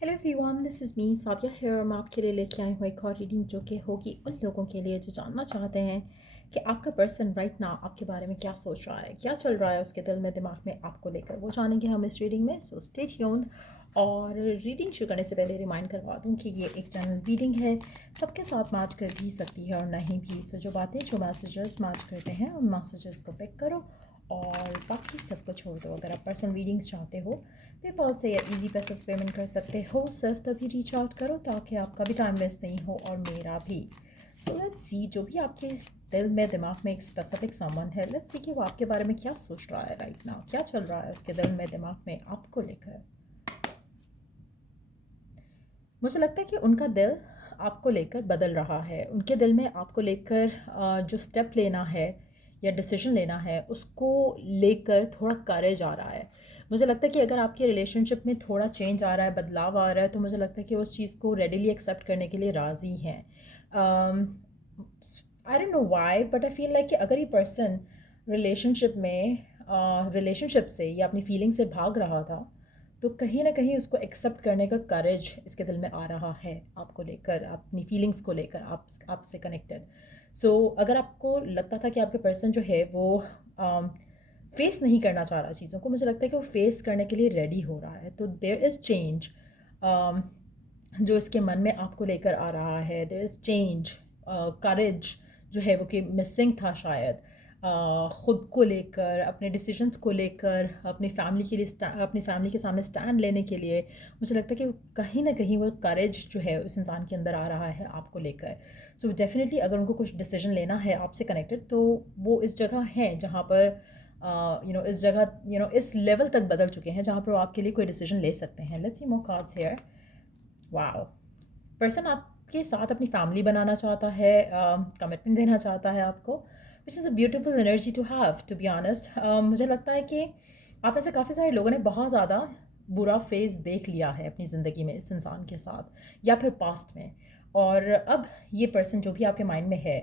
Hello everyone, this is me Sadia here. मैं आपके लिए लेके आई हूँ एक और रीडिंग जो कि होगी उन लोगों के लिए जो जानना चाहते हैं कि आपका पर्सन राइट नाउ आपके बारे में क्या सोच रहा है, क्या चल रहा है उसके दिल में, दिमाग में आपको लेकर। वो जानेंगे हम इस रीडिंग में। So stay tuned. और रीडिंग शुरू करने से पहले रिमाइंड करवा दूँ कि ये एक जनरल रीडिंग है, सबके साथ मैच कर भी सकती है और नहीं भी। सो जो बातें, जो मैसेजेस मैच करते हैं उन मैसेजेस को पिक करो और बाकी सबको छोड़ दो। अगर आप पर्सनल रीडिंग्स चाहते हो, पेपॉल से या इजी पैसेज पेमेंट कर सकते हो। सिर्फ तभी रीच आउट करो ताकि आपका भी टाइम वेस्ट नहीं हो और मेरा भी। सो लेट्स सी, जो भी आपके दिल में, दिमाग में एक स्पेसिफिक सामान है, लेट्स सी कि वो आपके बारे में क्या सोच रहा है राइट नाउ, क्या चल रहा है उसके दिल में, दिमाग में आपको लेकर। मुझे लगता है कि उनका दिल आपको लेकर बदल रहा है। उनके दिल में आपको लेकर जो स्टेप लेना है या डिसीजन लेना है उसको लेकर थोड़ा करेज आ रहा है। मुझे लगता है कि अगर आपके रिलेशनशिप में थोड़ा चेंज आ रहा है, बदलाव आ रहा है, तो मुझे लगता है कि उस चीज़ को रेडिली एक्सेप्ट करने के लिए राज़ी हैं। I don't know why, but I feel like कि अगर ये पर्सन रिलेशनशिप में रिलेशनशिप से या अपनी फीलिंग से भाग रहा था, तो कहीं ना कहीं उसको एक्सेप्ट करने का करेज इसके दिल में आ रहा है आपको लेकर, अपनी फीलिंग्स को लेकर, आपसे कनेक्टेड। सो अगर आपको लगता था कि आपके पर्सन जो है वो फेस नहीं करना चाह रहा चीज़ों को, मुझे लगता है कि वो फेस करने के लिए रेडी हो रहा है। तो देयर इज़ चेंज जो इसके मन में आपको लेकर आ रहा है। देयर इज़ चेंज, करेज जो है वो कि मिसिंग था शायद। ख़ुद को लेकर, अपने डिसीजंस को लेकर, अपनी फैमिली के लिए, अपनी फैमिली के सामने स्टैंड लेने के लिए, मुझे लगता है कि कहीं ना कहीं वो करेज जो है उस इंसान के अंदर आ रहा है आपको लेकर। सो डेफिनेटली अगर उनको कुछ डिसीजन लेना है आपसे कनेक्टेड, तो वो इस जगह हैं जहाँ पर इस जगह इस लेवल तक बदल चुके हैं जहाँ पर वो आपके लिए कोई डिसीजन ले सकते हैं। Let's see more cards here. Wow, person आपके साथ अपनी फैमिली बनाना चाहता है, कमिटमेंट देना चाहता है आपको, which is a beautiful energy to have, to be honest. मुझे लगता है कि आप में से काफ़ी सारे लोगों ने बहुत ज़्यादा बुरा फेज़ देख लिया है अपनी ज़िंदगी में इस इंसान के साथ या फिर पास्ट में। और अब ये पर्सन जो भी आपके माइंड में है,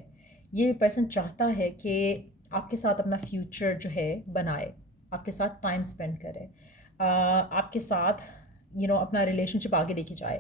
ये पर्सन चाहता है कि आपके साथ अपना फ्यूचर जो है बनाए, आपके साथ टाइम स्पेंड करे, आपके साथ अपना रिलेशनशिप आगे लेके जाए।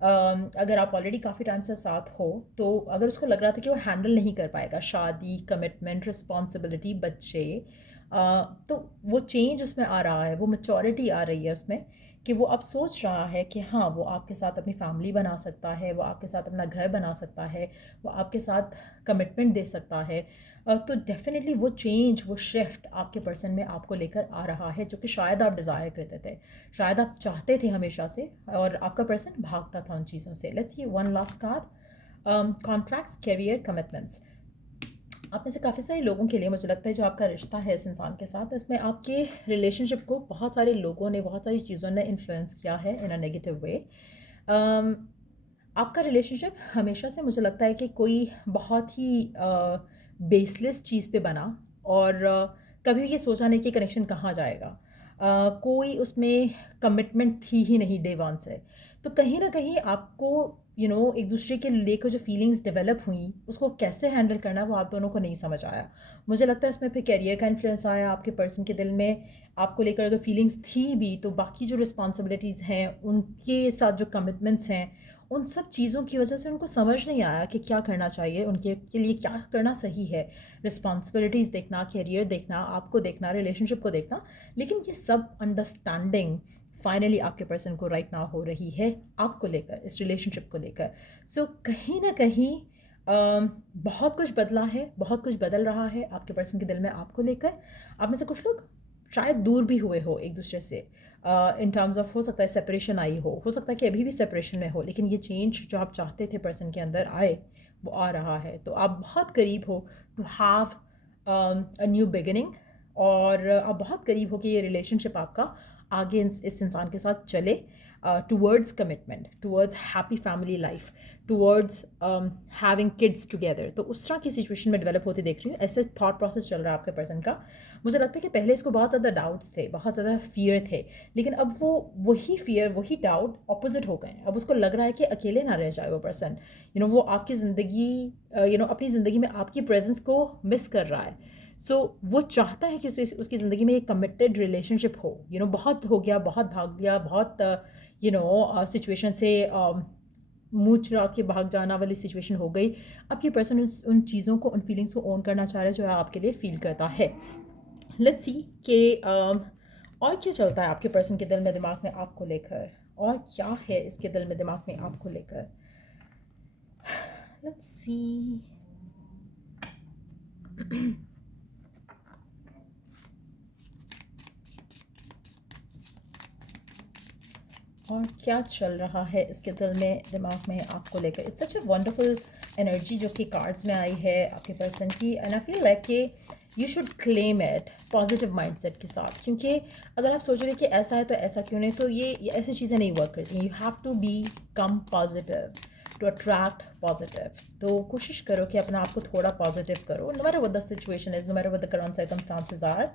अगर आप ऑलरेडी काफ़ी टाइम से साथ हो, तो अगर उसको लग रहा था कि वो हैंडल नहीं कर पाएगा शादी, कमिटमेंट, रिस्पॉन्सिबिलिटी, बच्चे, तो वो चेंज उसमें आ रहा है, वो मैच्योरिटी आ रही है उसमें कि वो अब सोच रहा है कि हाँ, वो आपके साथ अपनी फैमिली बना सकता है, वो आपके साथ अपना घर बना सकता है, वो आपके साथ कमिटमेंट दे सकता है। तो डेफ़िनेटली वो चेंज, वो शिफ्ट आपके पर्सन में आपको लेकर आ रहा है, जो कि शायद आप डिज़ायर करते थे, शायद आप चाहते थे हमेशा से, और आपका पर्सन भागता था उन चीज़ों से। Let's see one last card, contracts, career, commitments. आप में से काफ़ी सारे लोगों के लिए मुझे लगता है जो आपका रिश्ता है इस इंसान के साथ, इसमें आपके रिलेशनशिप को बहुत सारे लोगों ने, बहुत सारी चीज़ों ने इन्फ्लुएंस किया है इन अ नेगेटिव वे। आपका रिलेशनशिप हमेशा से मुझे लगता है कि कोई बहुत ही बेसलेस चीज़ पे बना, और कभी ये सोचा नहीं कि कनेक्शन कहाँ जाएगा। कोई उसमें कमिटमेंट थी ही नहीं डे वन से। तो कहीं ना कहीं आपको एक दूसरे के लेकर जो फीलिंग्स डेवलप हुई, उसको कैसे हैंडल करना है वो आप दोनों को नहीं समझ आया। मुझे लगता है उसमें फिर करियर का इन्फ्लुएंस आया। आपके पर्सन के दिल में आपको लेकर अगर फीलिंग्स थी भी, तो बाकी जो रिस्पॉन्सिबिलिटीज़ हैं, उनके साथ जो कमिटमेंट्स हैं, उन सब चीज़ों की वजह से उनको समझ नहीं आया कि क्या करना चाहिए, उनके के लिए क्या करना सही है। रिस्पॉन्सिबिलिटीज़ देखना, करियर देखना, आपको देखना, रिलेशनशिप को देखना, लेकिन ये सब अंडरस्टैंडिंग फाइनली आपके पर्सन को राइट नाउ हो रही है आपको लेकर, इस रिलेशनशिप को लेकर। सो कहीं ना कहीं बहुत कुछ बदला है, बहुत कुछ बदल रहा है आपके पर्सन के दिल में आपको लेकर। आप में से कुछ लोग शायद दूर भी हुए हो एक दूसरे से, इन टर्म्स ऑफ, हो सकता है सेपरेशन आई हो सकता है कि अभी भी सेपरेशन में हो, लेकिन ये चेंज जो आप चाहते थे पर्सन के अंदर आए, वो आ रहा है। तो आप बहुत करीब हो to have a new beginning, और आप बहुत करीब हो कि ये रिलेशनशिप आपका आगे इस इंसान के साथ चले, towards commitment, towards happy family life, towards having kids together. तो उस तरह की सिचुएशन में डेवलप होती देख रही हूँ। ऐसे थॉट प्रोसेस चल रहा है आपके पर्सन का। मुझे लगता है कि पहले इसको बहुत ज़्यादा डाउट्स थे, बहुत ज़्यादा फियर थे, लेकिन अब वो वही फियर, वही डाउट ऑपोजिट हो गए हैं। अब उसको लग रहा है कि अकेले ना रह जाए वो पर्सन। वो आपकी ज़िंदगी, अपनी ज़िंदगी में आपकी प्रेजेंस को मिस कर रहा है। सो वो चाहता है कि उसकी ज़िंदगी में एक कमिटेड रिलेशनशिप हो। बहुत हो गया, बहुत भाग गया, बहुत सिचुएशन से मुँह चुरा के भाग जाना वाली सिचुएशन हो गई। अब ये पर्सन उन चीज़ों को, उन फीलिंग्स को ओन करना चाह रहा है जो आपके लिए फ़ील करता है। लेट्स सी कि और क्या चलता है आपके पर्सन के दिल में दिमाग में आपको लेकर, और क्या है इसके दिल में दिमाग में आपको लेकर। Let's see. और क्या चल रहा है इसके दिल में दिमाग में आपको लेकर। It's such a wonderful energy जो कि कार्ड्स में आई है आपके पर्सन की, एंड आई फील लाइक कि you should claim it positive mindset के साथ, क्योंकि अगर आप सोच रहे कि ऐसा है तो ऐसा क्यों नहीं, तो ये ऐसी चीज़ें नहीं वर्क करती। You have to become positive to attract positive. तो कोशिश करो कि अपने आप को थोड़ा पॉजिटिव करो, no matter what the situation is, no matter what the current circumstances are.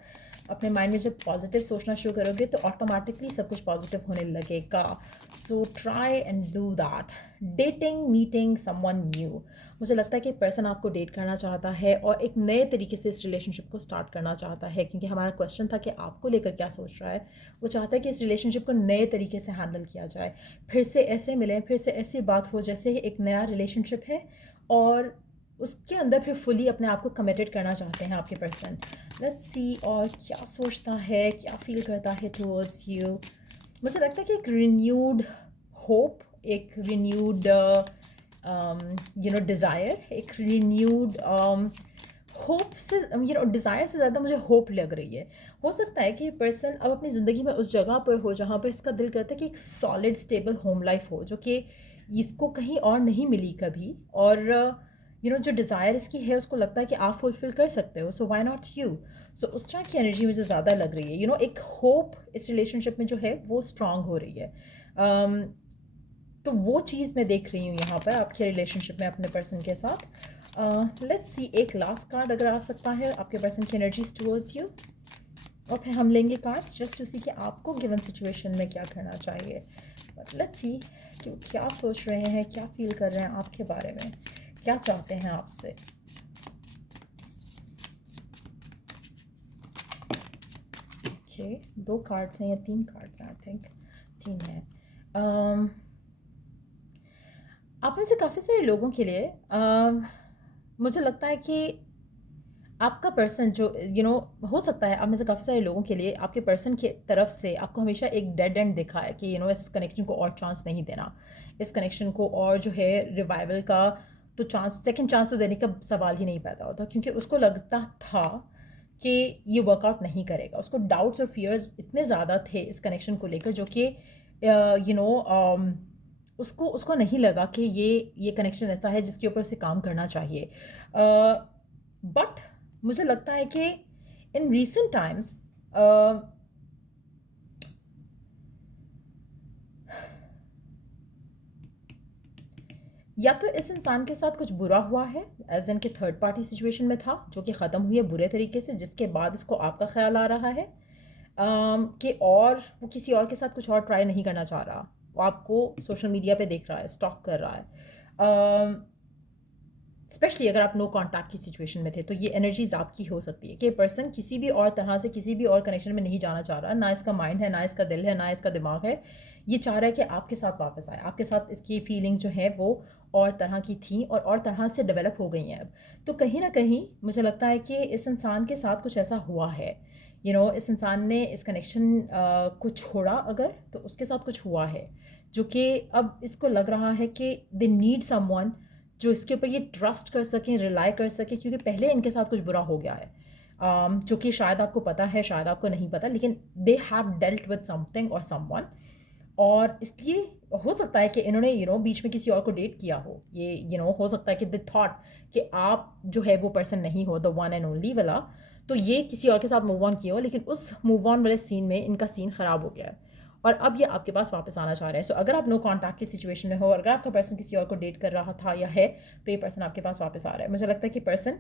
अपने माइंड में जब पॉजिटिव सोचना शुरू करोगे तो ऑटोमेटिकली सब कुछ पॉजिटिव होने लगेगा। So try and do that. Dating, meeting someone new, मुझे लगता है कि पर्सन आपको डेट करना चाहता है और एक नए तरीके से इस रिलेशनशिप को स्टार्ट करना चाहता है, क्योंकि हमारा क्वेश्चन था कि आपको लेकर क्या सोच रहा है। वो चाहता है कि इस रिलेशनशिप को नए तरीके से हैंडल किया जाए, फिर से ऐसे मिलें, फिर से ऐसी बात हो जैसे एक नया रिलेशनशिप है, और उसके अंदर फिर फुली अपने आप को कमिटेड करना चाहते हैं आपके पर्सन। लेट्स सी और क्या सोचता है, क्या फील करता है टुवर्ड्स यू। मुझे लगता है कि एक रिन्यूड होप, एक रिन्यूड डिज़ायर, एक रिन्यूड होप से, डिज़ायर से ज़्यादा मुझे होप लग रही है। हो सकता है कि पर्सन अब अपनी ज़िंदगी में उस जगह पर हो जहाँ पर इसका दिल करता है कि एक सॉलिड स्टेबल होम लाइफ हो, जो कि इसको कहीं और नहीं मिली कभी, और जो डिज़ायर इसकी है उसको लगता है कि आप फुलफ़िल कर सकते हो, सो व्हाई नॉट यू। सो उस तरह की एनर्जी मुझे ज़्यादा लग रही है। एक होप इस रिलेशनशिप में जो है वो स्ट्रांग हो रही है। तो वो चीज़ मैं देख रही हूँ यहाँ पर आपके रिलेशनशिप में अपने पर्सन के साथ। लेट्स सी, एक लास्ट कार्ड अगर आ सकता है आपके पर्सन की एनर्जीज टुवर्ड्स यू, और फिर हम लेंगे कार्ड्स जस्ट टू सी कि आपको गिवन सिचुएशन में क्या करना चाहिए। बट लेट्स सी कि क्या सोच रहे हैं, क्या फील कर रहे हैं आपके बारे में, क्या चाहते हैं आपसे। ओके, 2 कार्ड्स हैं या 3 कार्ड्स हैं, आई थिंक 3 हैं। आप में से काफ़ी सारे लोगों के लिए मुझे लगता है कि आपका पर्सन जो हो सकता है, आप में से काफ़ी सारे लोगों के लिए आपके पर्सन की तरफ से आपको हमेशा एक डेड एंड दिखा है कि इस कनेक्शन को और चांस नहीं देना, इस कनेक्शन को और जो है रिवाइवल का तो चांस, सेकंड चांस तो देने का सवाल ही नहीं पैदा होता, क्योंकि उसको लगता था कि ये वर्कआउट नहीं करेगा। उसको डाउट्स और फियर्स इतने ज़्यादा थे इस कनेक्शन को लेकर, जो कि उसको नहीं लगा कि ये कनेक्शन ऐसा है जिसके ऊपर उसे काम करना चाहिए। बट मुझे लगता है कि इन रीसेंट टाइम्स या तो इस इंसान के साथ कुछ बुरा हुआ है, एज इन के थर्ड पार्टी सिचुएशन में था जो कि ख़त्म हुई है बुरे तरीके से, जिसके बाद इसको आपका ख्याल आ रहा है कि और वो किसी और के साथ कुछ और ट्राई नहीं करना चाह रहा। वो आपको सोशल मीडिया पे देख रहा है, स्टॉक कर रहा है। स्पेशली अगर आप नो कॉन्टैक्ट की सिचुएशन में थे तो ये एनर्जीज आपकी हो सकती है कि पर्सन किसी भी और तरह से किसी भी और कनेक्शन में नहीं जाना चाह रहा, ना इसका माइंड है, ना इसका दिल है, ना इसका दिमाग है। ये चाह रहा है कि आपके साथ वापस आए, आपके साथ इसकी फीलिंग जो है वो और तरह की थी और तरह से डेवलप हो गई हैं अब। तो कहीं ना कहीं मुझे लगता है कि इस इंसान के साथ कुछ ऐसा हुआ है, इस इंसान ने इस कनेक्शन को छोड़ा अगर, तो उसके साथ कुछ हुआ है जो कि अब इसको लग रहा है कि दे नीड समवन जो इसके ऊपर ये ट्रस्ट कर सकें, रिलाई कर सकें, क्योंकि पहले इनके साथ कुछ बुरा हो गया है, जो कि शायद आपको पता है, शायद आपको नहीं पता, लेकिन they have dealt with something और समवन, और इसलिए हो सकता है कि इन्होंने बीच में किसी और को डेट किया हो। ये हो सकता है कि दे थॉट कि आप जो है वो पर्सन नहीं हो, द वन एंड ओनली वाला, तो ये किसी और के साथ मूव ऑन किया हो, लेकिन उस मूव ऑन वाले सीन में इनका सीन ख़राब हो गया है और अब ये आपके पास वापस आना चाह रहे हैं। सो अगर आप नो कॉन्टैक्ट की सिचुएशन में हो और अगर आपका पर्सन किसी और को डेट कर रहा था या है, तो ये पर्सन आपके पास वापस आ रहा है। मुझे लगता है कि पर्सन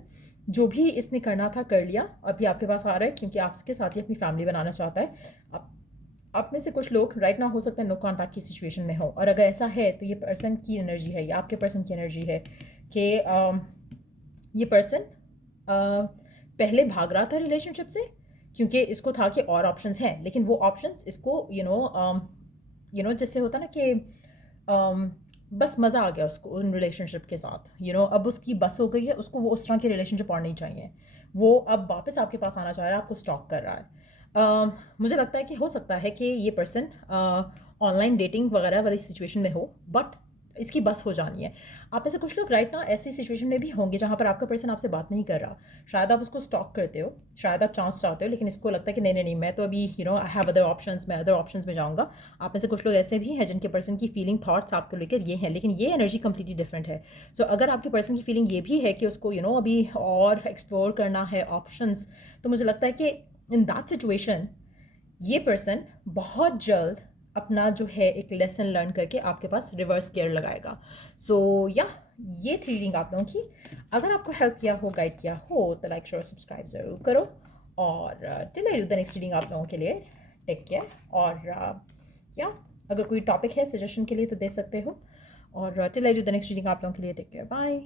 जो भी इसने करना था कर लिया, अभी आपके पास आ रहा है क्योंकि आपके साथ ही अपनी फैमिली बनाना चाहता है। आप में से कुछ लोग राइट ना हो सकता है नो कॉन्टैक्ट की सिचुएशन में हो, और अगर ऐसा है तो ये पर्सन की एनर्जी है, या आपके पर्सन की एनर्जी है कि ये पर्सन पहले भाग रहा था रिलेशनशिप से क्योंकि इसको था कि और ऑप्शंस हैं, लेकिन वो ऑप्शंस इसको जैसे होता ना कि um, बस मज़ा आ गया उसको उन रिलेशनशिप के साथ, अब उसकी बस हो गई है, उसको वो उस तरह की रिलेशनशिप और नहीं चाहिए। वो अब वापस आपके पास आना चाह रहा है, आपको स्टॉक कर रहा है। मुझे लगता है कि हो सकता है कि ये पर्सन ऑनलाइन डेटिंग वगैरह वाली सिचुएशन में हो, बट इसकी बस हो जानी है। आप में से कुछ लोग राइट ना ऐसी सिचुएशन में भी होंगे जहाँ पर आपका पर्सन आपसे बात नहीं कर रहा। शायद आप उसको स्टॉक करते हो, शायद आप चांस चाहते हो, लेकिन इसको लगता है कि नहीं नहीं नहीं, मैं तो अभी आई हैव अदर ऑप्शंस, मैं अदर ऑप्शंस में जाऊँगा। आप में से कुछ लोग ऐसे भी हैं जिनके पर्सन की फीलिंग थॉट्स आपको लेकर ये हैं, लेकिन ये एनर्जी कंप्लीटली डिफरेंट है। सो अगर आपके पर्सन की फीलिंग ये भी है कि उसको अभी और एक्सप्लोर करना है ऑप्शंस, तो मुझे लगता है कि इन दैट सिचुएशन ये पर्सन बहुत जल्द अपना जो है एक लेसन लर्न करके आपके पास रिवर्स केयर लगाएगा। सो या ये थी रीडिंग आप लोगों की। अगर आपको हेल्प किया हो, गाइड किया हो, तो लाइक शेयर सब्सक्राइब ज़रूर करो। और till I do the next reading आप लोगों के लिए टेक केयर। और या अगर कोई टॉपिक है सजेशन के लिए तो दे सकते हो। और till I do the next reading आप लोगों के लिए टेक केयर, बाय।